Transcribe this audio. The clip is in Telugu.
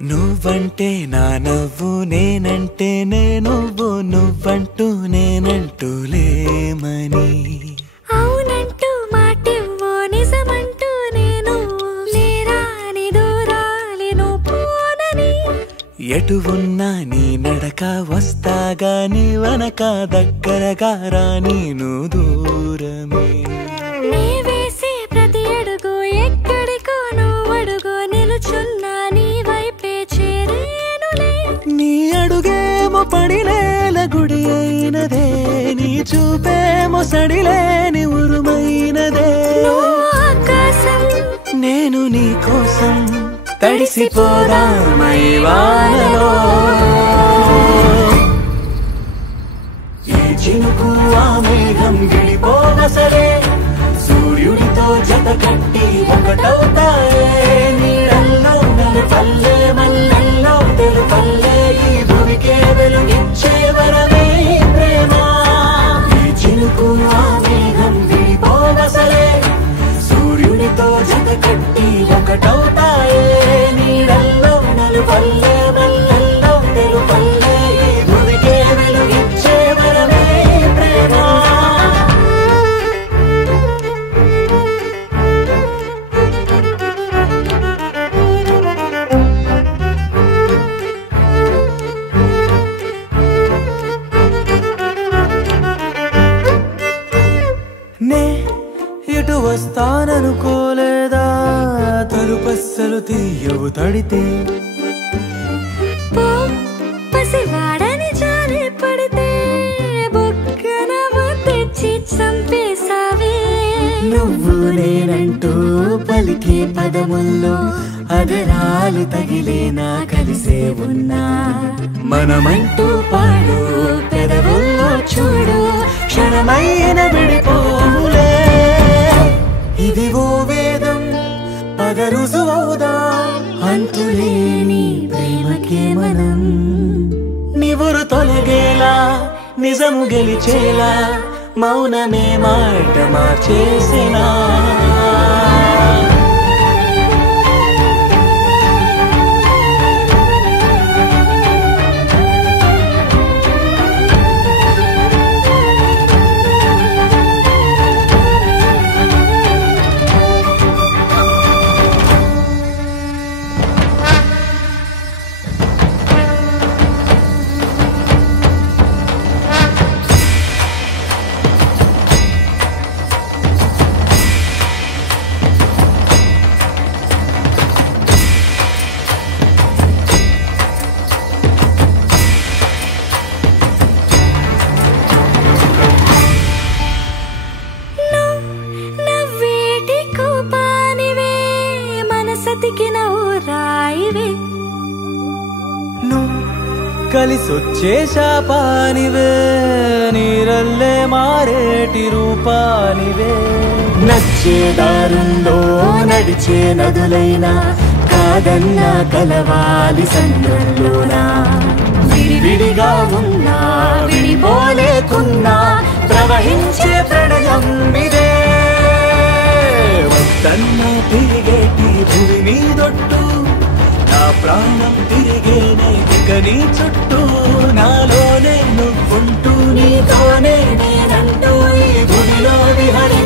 నువ్వంటే నా నవ్వు నేనంటే నువ్వు నువ్వంటూ నేనంటూ లేమని అవునంటూ మాటివ్వు నిజమంటూ నేను లేరాని దూరాలను పోనని ఎటు ఉన్నా నీ నడక వస్తాగా నీ వనక దగ్గరగా రాని నువ్వు దూరమే నీ వేసే ప్రతి అడుగు ఎక్కడికో నువ్వు అడుగు నిలుచున్నా నీ వైపే చేరేనులే నీ అడుగేమో పడినేల గుడి అయినదే నీ చూపేమో సడిలేని ఉరుమైనదే ఆకాశం నేను నీ కోసం తడిసిపోదామై వానలో ఈ చినుకు ఆ మేఘం గిడిపోవసలే సూర్యుడితో జత కట్టి ఒకటవుతాయే నీడల్లో నలుపల్లె మల్లెల్లో తెలుపల్లె ఈ భూమికే వెలుగిచ్చే వరమే ప్రేమ ఈ చినుకు ఆ మేఘం గిడిపోవసలే సూర్యుడితో జత కట్టి ఒకటవుతాయే నీడల్లో నలుపల్లె మల్లెల్లో తెలుపల్లె ఈ భూమికే వెలుగిచ్చే వరమే ప్రేమ నే ఇటు వస్తాననుకోలేదా తలుపస్సలు తీయవు తడితే పో పసివాడని జారి పడితే బొక్కన తెచ్చి చంపేశావే నువ్వు నేనంటూ పలికే పదముల్లో అదరాలు తగిలేనా కలిసే ఉన్నా మనమంటూ పాడు పెదవుల్లో చూడు క్షణమైన విడిపోవులే ఇది ఓ వేదం పద రుజువవుదా అంతులేని ప్రేమకే మనం నివురు తొలగేలా నిజము గెలిచేలా మౌనమే మాట మార్చేసినా కలిసొచ్చే శాపానివే నీరల్లే మారేటి రూపానివే నచ్చే దారుల్లో నడిచే నదులైనా కాదన్నా కలవాలి సంద్రంలోనా విడివిడిగా ఉన్నా విడిపోలేకున్నా ప్రవహించే ప్రణయం ఇదే వద్దన్నా తిరిగేటి భూమి మీదొట్టు నా ప్రాణం తిరిగేనే ఇక నీ చుట్టూ నాలోనే నువ్వుంటూ నీతోనే నేనంటూ ఈ భూమిలో విహరి